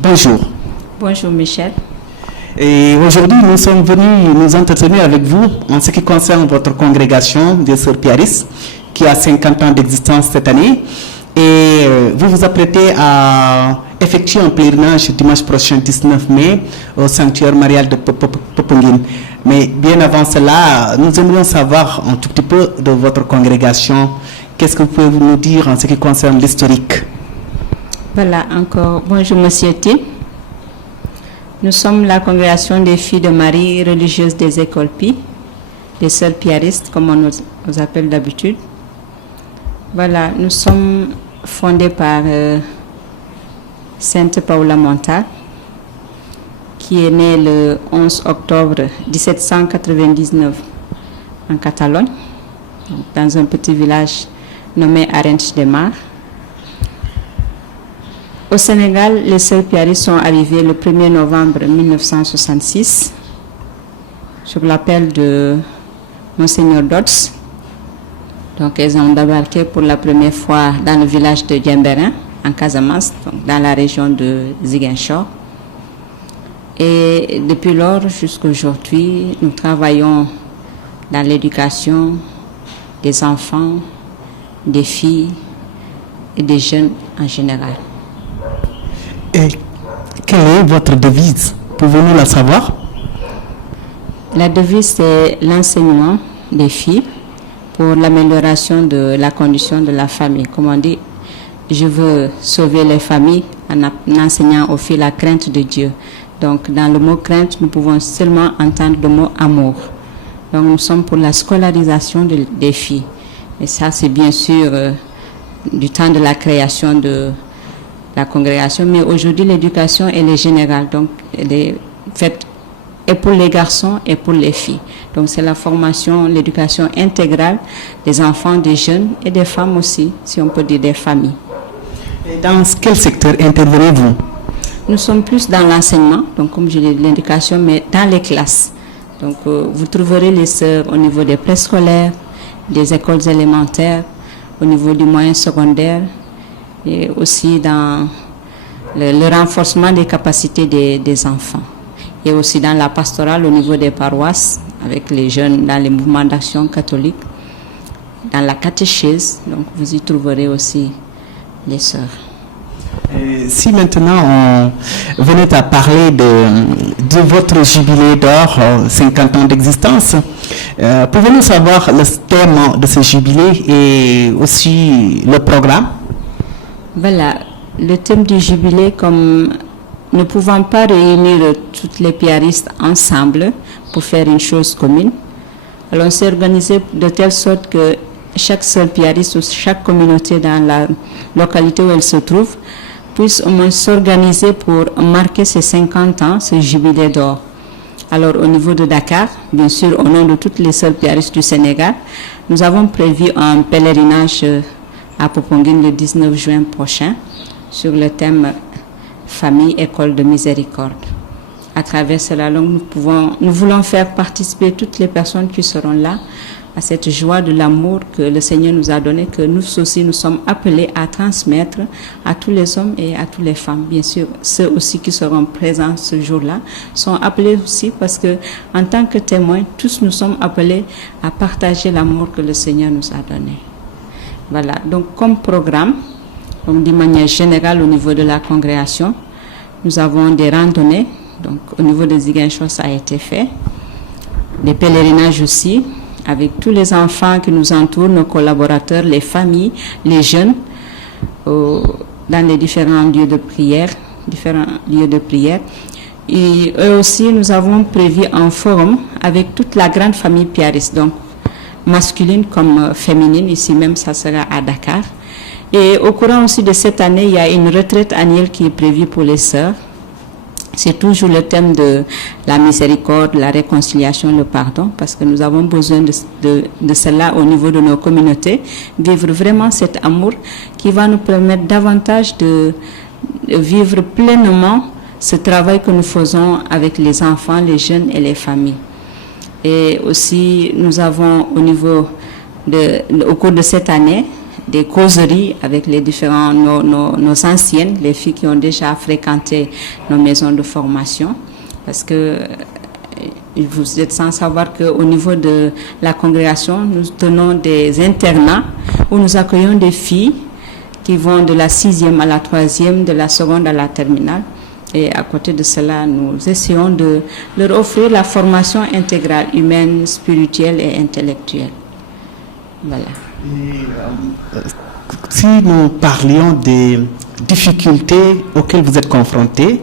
Bonjour. Bonjour Michel. Et aujourd'hui, nous sommes venus nous entretenir avec vous en ce qui concerne votre congrégation des Sœurs Piaristes, qui a 50 ans d'existence cette année. Et vous vous apprêtez à effectuer un pèlerinage dimanche prochain, 19 mai, au sanctuaire marial de Popenguine. Mais bien avant cela, nous aimerions savoir un tout petit peu de votre congrégation. Qu'est-ce que vous pouvez nous dire en ce qui concerne l'historique? Voilà, encore bonjour Monsieur T. Nous sommes la congrégation des filles de Marie religieuses des écoles Pi, des Sœurs Piaristes, comme on nous appelle d'habitude. Voilà, nous sommes fondés par Sainte Paula Montal, qui est née le 11 octobre 1799 en Catalogne, dans un petit village nommé Arenys de Mar. Au Sénégal, les Sœurs Piaristes sont arrivées le 1er novembre 1966 sur l'appel de Monseigneur Dodds. Donc, elles ont débarqué pour la première fois dans le village de Diembéring, en Casamance, donc dans la région de Ziguinchor. Et depuis lors jusqu'à aujourd'hui, nous travaillons dans l'éducation des enfants, des filles et des jeunes en général. Et quelle est votre devise? Pouvez-nous la savoir? La devise, c'est l'enseignement des filles pour l'amélioration de la condition de la famille. Comme on dit, je veux sauver les familles en enseignant aux filles la crainte de Dieu. Donc, dans le mot crainte, nous pouvons seulement entendre le mot amour. Donc, nous sommes pour la scolarisation des filles. Et ça, c'est bien sûr du temps de la création de la congrégation, mais aujourd'hui l'éducation elle est générale, donc elle est faite et pour les garçons et pour les filles. Donc c'est la formation, l'éducation intégrale des enfants, des jeunes et des femmes aussi, si on peut dire des familles. Et dans quel secteur intervenez-vous? Nous sommes plus dans l'enseignement, donc comme je l'ai dit, l'éducation, mais dans les classes. Donc vous trouverez les sœurs au niveau des préscolaires, des écoles élémentaires, au niveau du moyen secondaire, et aussi dans le renforcement des capacités des enfants. Et aussi dans la pastorale au niveau des paroisses, avec les jeunes dans les mouvements d'action catholique, dans la catéchèse, donc vous y trouverez aussi les sœurs. Si maintenant on venait à parler de votre jubilé d'or, 50 ans d'existence, pouvez-nous savoir le thème de ce jubilé et aussi le programme? Voilà, le thème du jubilé, comme nous ne pouvons pas réunir toutes les piaristes ensemble pour faire une chose commune, alors on s'est organisé de telle sorte que chaque seul piariste ou chaque communauté dans la localité où elle se trouve puisse au moins s'organiser pour marquer ces 50 ans, ce jubilé d'or. Alors au niveau de Dakar, bien sûr au nom de toutes les seules piaristes du Sénégal, nous avons prévu un pèlerinage à Popenguine le 19 juin prochain sur le thème Famille, École de Miséricorde. À travers cela, nous voulons faire participer toutes les personnes qui seront là à cette joie de l'amour que le Seigneur nous a donné, que nous aussi nous sommes appelés à transmettre à tous les hommes et à toutes les femmes. Bien sûr, ceux aussi qui seront présents ce jour-là sont appelés aussi parce que en tant que témoins, tous nous sommes appelés à partager l'amour que le Seigneur nous a donné. Voilà, donc comme programme, donc d'une manière générale au niveau de la congrégation, nous avons des randonnées, donc au niveau de Ziguinchor ça a été fait, des pèlerinages aussi, avec tous les enfants qui nous entourent, nos collaborateurs, les familles, les jeunes, dans les différents lieux de prière, Et eux aussi, nous avons prévu un forum avec toute la grande famille piariste, donc masculine comme féminine, ici même ça sera à Dakar. Et au courant aussi de cette année, il y a une retraite annuelle qui est prévue pour les sœurs. C'est toujours le thème de la miséricorde, la réconciliation, le pardon, parce que nous avons besoin de cela au niveau de nos communautés, vivre vraiment cet amour qui va nous permettre davantage de vivre pleinement ce travail que nous faisons avec les enfants, les jeunes et les familles. Et aussi, nous avons au cours de cette année, des causeries avec les différents, nos anciennes, les filles qui ont déjà fréquenté nos maisons de formation. Parce que vous êtes sans savoir qu'au niveau de la congrégation, nous tenons des internats où nous accueillons des filles qui vont de la 6e à la 3e, de la seconde à la terminale. Et à côté de cela, nous essayons de leur offrir la formation intégrale, humaine, spirituelle et intellectuelle. Voilà. Et, si nous parlions des difficultés auxquelles vous êtes confrontés,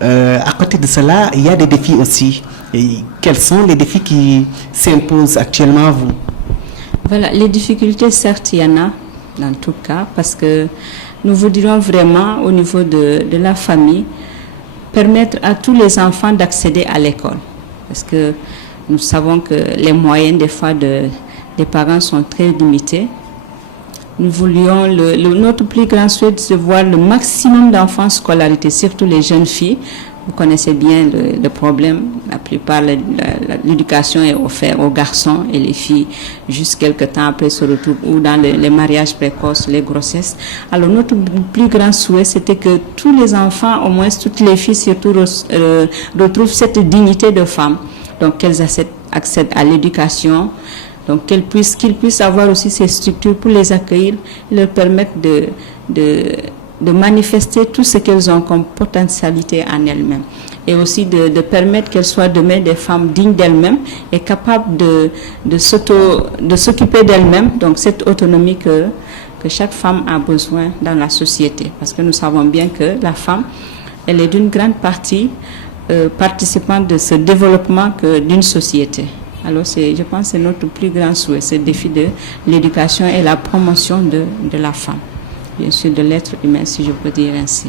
à côté de cela, il y a des défis aussi. Et quels sont les défis qui s'imposent actuellement à vous? Voilà, les difficultés, certes, il y en a dans tout cas, parce que nous voudrions vraiment, au niveau de la famille, permettre à tous les enfants d'accéder à l'école. Parce que nous savons que les moyens, des fois, des parents sont très limités. Nous voulions, notre plus grand souhait, c'est de voir le maximum d'enfants scolarisés, surtout les jeunes filles. Vous connaissez bien le problème. La plupart, l'éducation est offerte aux garçons et les filles, juste quelques temps après, se retrouvent ou dans les mariages précoces, les grossesses. Alors, notre plus grand souhait, c'était que tous les enfants, au moins toutes les filles, surtout, retrouvent cette dignité de femme. Donc, qu'elles accèdent à l'éducation. Donc, qu'ils puissent avoir aussi ces structures pour les accueillir, leur permettre de manifester tout ce qu'elles ont comme potentialité en elles-mêmes. Et aussi de permettre qu'elles soient demain des femmes dignes d'elles-mêmes et capables de s'occuper d'elles-mêmes. Donc cette autonomie que chaque femme a besoin dans la société. Parce que nous savons bien que la femme, elle est d'une grande partie participante de ce développement d'une société. Alors je pense que c'est notre plus grand souhait, ce défi de l'éducation et la promotion de la femme. Bien sûr, de l'être humain, si je peux dire ainsi.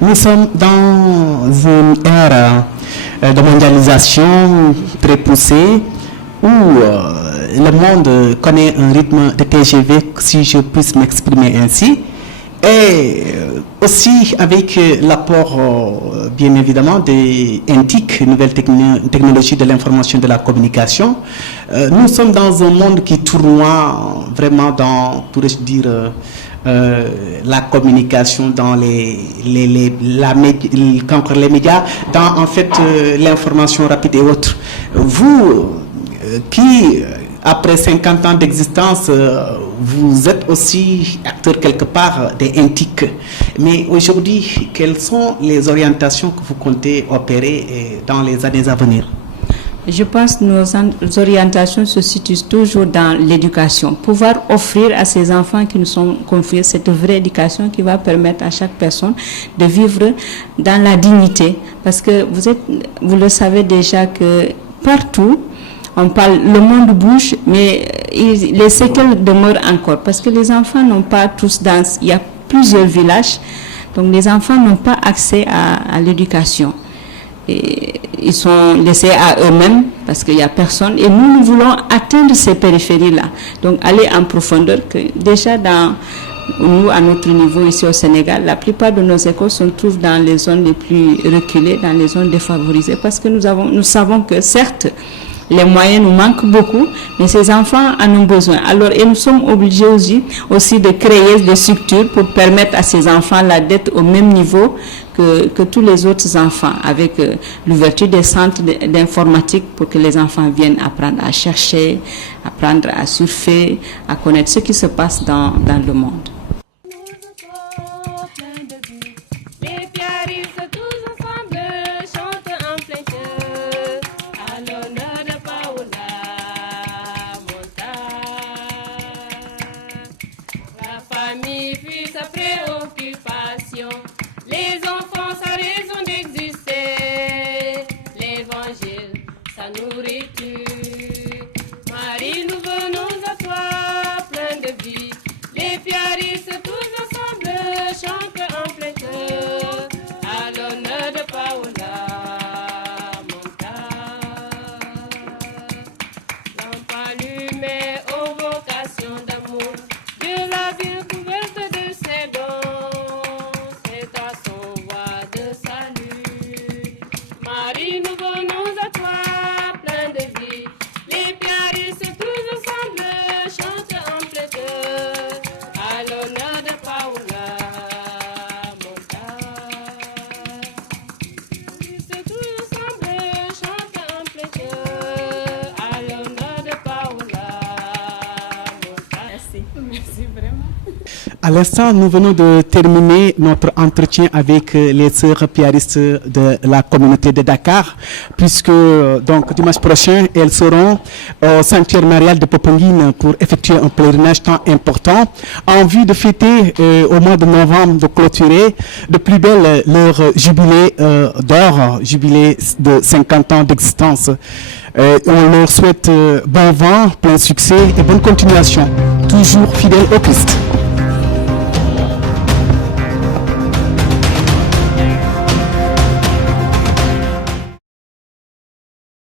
Nous sommes dans une ère de mondialisation très poussée où le monde connaît un rythme de TGV, si je puisse m'exprimer ainsi, et aussi avec l'apport, bien évidemment, des NTIC, nouvelles technologies de l'information et de la communication. Nous sommes dans un monde qui tournoie vraiment dans, pourrais-je dire, la communication dans les médias, dans en fait l'information rapide et autres. Vous, qui après 50 ans d'existence, vous êtes aussi acteur quelque part des NTIC. Mais aujourd'hui, quelles sont les orientations que vous comptez opérer dans les années à venir? Je pense que nos orientations se situent toujours dans l'éducation. Pouvoir offrir à ces enfants qui nous sont confiés cette vraie éducation qui va permettre à chaque personne de vivre dans la dignité. Parce que vous le savez déjà que partout, on parle, le monde bouge, mais les séquelles demeurent encore. Parce que les enfants n'ont pas tous il y a plusieurs villages, donc les enfants n'ont pas accès à l'éducation. Et ils sont laissés à eux-mêmes parce qu'il n'y a personne. Et nous voulons atteindre ces périphéries-là. Donc aller en profondeur. Que déjà nous, à notre niveau ici au Sénégal, la plupart de nos écoles se trouvent dans les zones les plus reculées, dans les zones défavorisées. Parce que nous savons que certes, les moyens nous manquent beaucoup, mais ces enfants en ont besoin. Alors, et nous sommes obligés aussi de créer des structures pour permettre à ces enfants-là d'être au même niveau que tous les autres enfants, avec l'ouverture des centres d'informatique pour que les enfants viennent apprendre à chercher, apprendre à surfer, à connaître ce qui se passe dans le monde. Les enfants, sa raison d'exister. L'évangile, sa nourriture. Marie, nous venons à toi, plein de vie. Les pierres À l'instant, nous venons de terminer notre entretien avec les sœurs piaristes de la communauté de Dakar, puisque donc dimanche prochain, elles seront au sanctuaire marial de Popenguine pour effectuer un pèlerinage tant important, en vue de fêter au mois de novembre, de clôturer de plus belle leur jubilé d'or, jubilé de 50 ans d'existence. On leur souhaite bon vent, plein succès et bonne continuation, toujours fidèles au Christ.